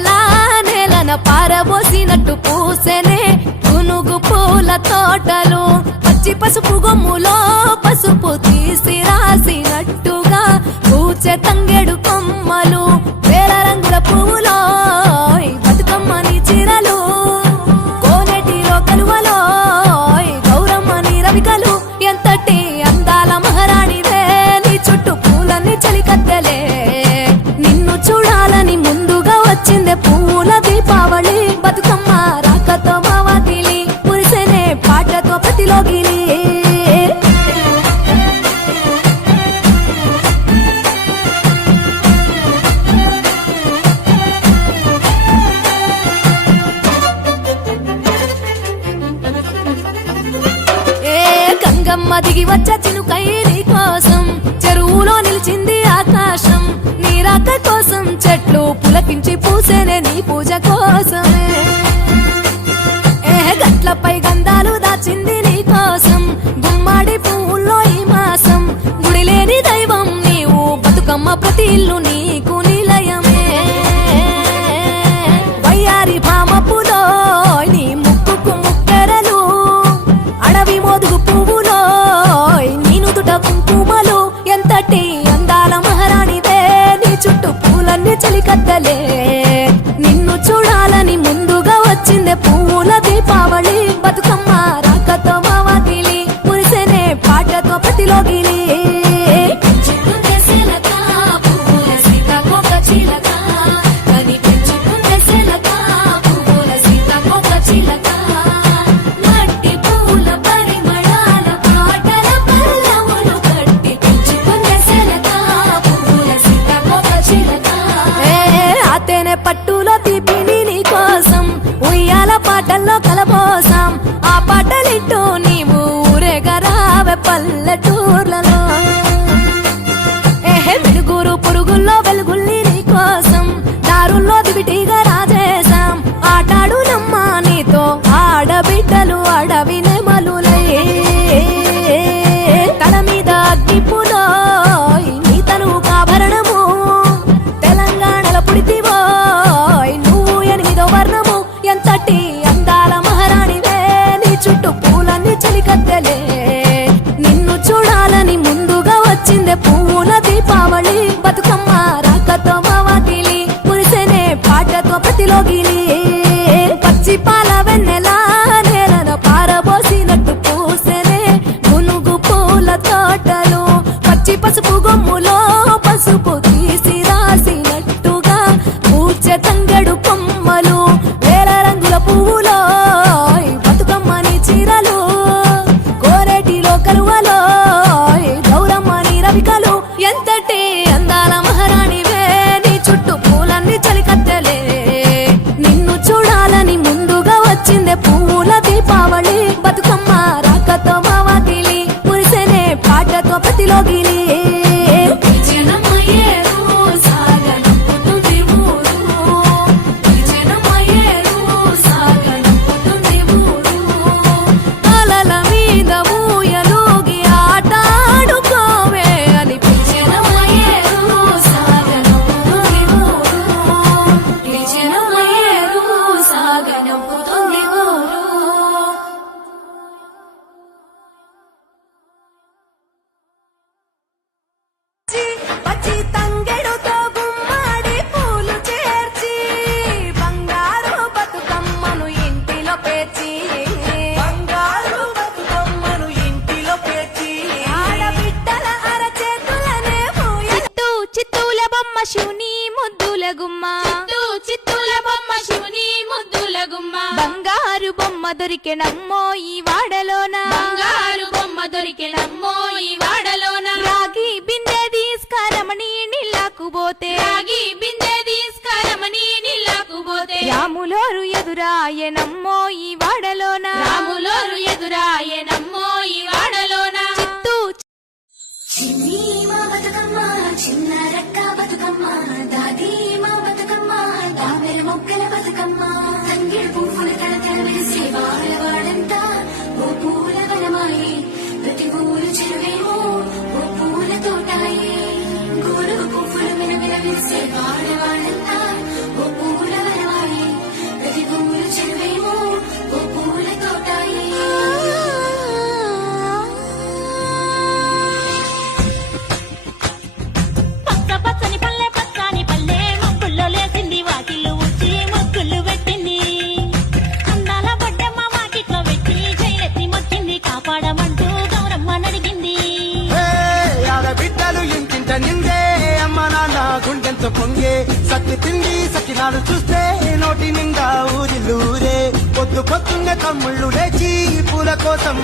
వెన్నెలా నేలన పారబోసినట్టు పూసెనే గునుగు పూల తోటలు పచ్చి పసుపు గొమ్ములో పసుపు తీసి రాసినట్టుగా పూచె తంగెడు కొమ్మలు వేల రంగుల పువ్వులో బతుకమ్మని చీరలు కోనేటిలో కలువలో గౌరమ్మని రవికలు ఎంతటి అందాల మహారాణివే నీ చుట్టూ పూలన్నీ చలికత్తెలే నిన్ను చూడాలని ముందుగా వచ్చిందే పూల దీపావళి బతుకమ్మ రాకతో మావాకిలి మురిసెనే పాటతో ప్రతిలోగిలి గంగమ్మ దిగి వచ్చే చినుకై నీ కోసం చెరువులో నిలిచింది ఆకాశం నీ రాక కోసం చెట్లు పులకించి పూసేనే నీ పూజ కోసమే గట్లపై గంధాలు దాచింది నీ కోసం గుమ్మాడి పువ్వుల్లో ఈ మాసం గుడి లేని దైవం నీవు బతుకమ్మ ప్రతి ఇల్లు నీకు నిలయమే వయ్యారి భామపులో నీ ముక్కుకు ముక్కెరలు అడవి మోదుగు పువ్వులో నీనుదుట కుంకుమలు ఎంతటి అందాల మహారాణివే నీ చుట్టూ పూలన్నీ చలికత్తలే నిన్ను చూడాలని ముందుగా వచ్చిందే పూల దీపావళి బతుకమ్మ రాకతో మావాకిలి మురిసెనే పాటతో ప్రతిలోగిలి పట్టులో తీపిని నీ కోసం ఉయ్యాల పాటల్లో కలబోసాం ఆ పాటలిట్టు నీవు ఊరేగరావే పల్లెటూర్లలో వెలుగురు పురుగుల్లో వెలుగుల్ని నీ కోసం దారుల్లో దివిటిగా రాజేశాం ఆటాడు నమ్మా నీతో ఆడబిడ్డలు అడవి నెమలులే తల మీద అగ్గిపులో నీ తను ఆభరణము తెలంగాణలో పుడితివో నువ్వు 8వ వర్ణము ఎంతటి అందాల మహారాణివే నీ చుట్టూ పూలన్నీ చలికత్తెలే నిన్ను చూడాలని ముందుగా వచ్చిందే పూల దీపావళి బతుకమ్మ రాకతో మావాకిలి మురిసెనే పాటతో ప్రతిలోగిలి పచ్చి పాల వెన్నెలా నేలను పారబోసినట్టు పూసెనే గునుగు పూల తోటలు పచ్చి పసుపు గొమ్ములో పసుపు తీసి రాసినట్టుగా పూచె తంగెడు కొమ్మలు వేల రంగుల పువ్వులో బతుకమ్మని చీరలు కోరేటిలో కలువలో గౌరమ్మని రవికలు ఎంతటి అందాల మహారాణివే నీ చుట్టూ పూలన్నీ చలికత్తెలే నిన్ను చూడాలని ముందుగా వచ్చిందే పూల దీపావళి బతుకమ్మ రాకతో మావాకిలి మురిసెనే పాటతో ప్రతిలోగిలి బంగారు బొమ్మ దొరికెనమ్మో ఈ వాడలోన బంగారు బొమ్మ దొరికెనమ్మో ఈ వాడలోన రాగి బిందె తీసుకరమని నీళ్ళకు పోతే రాగి బిందె తీసుకరమని నీళ్ళకు పోతే రాములోరు ఎదురాయనమ్మో ఈ వాడలోన రాములోరు ఎదురాయనమ్మో ఈ వాడలోన చిత్తూ చిన్ని మా బతుకమ్మ చిన్న రెక్క బతుకమ్మ దాది మా బతుకమ్మ దామెర మొక్కల బతుకమ్మ తంగిడు పువ్వుల తల వెలిసే వాడవాడంతా ఓ పూల వనమాయి ప్రతి పూలు చెరువేమో ఓ పూల తోటాయి గోరుగు పువ్వులు వినవిన వెలిసే వాడవాడంతా ఓ పూల పిండి సకినాలు చూస్తే నోటి నిండా ఊరిల్లూరే పొద్దు పొద్దున్న తమ్ముళ్ళు లేచి పూల కోసం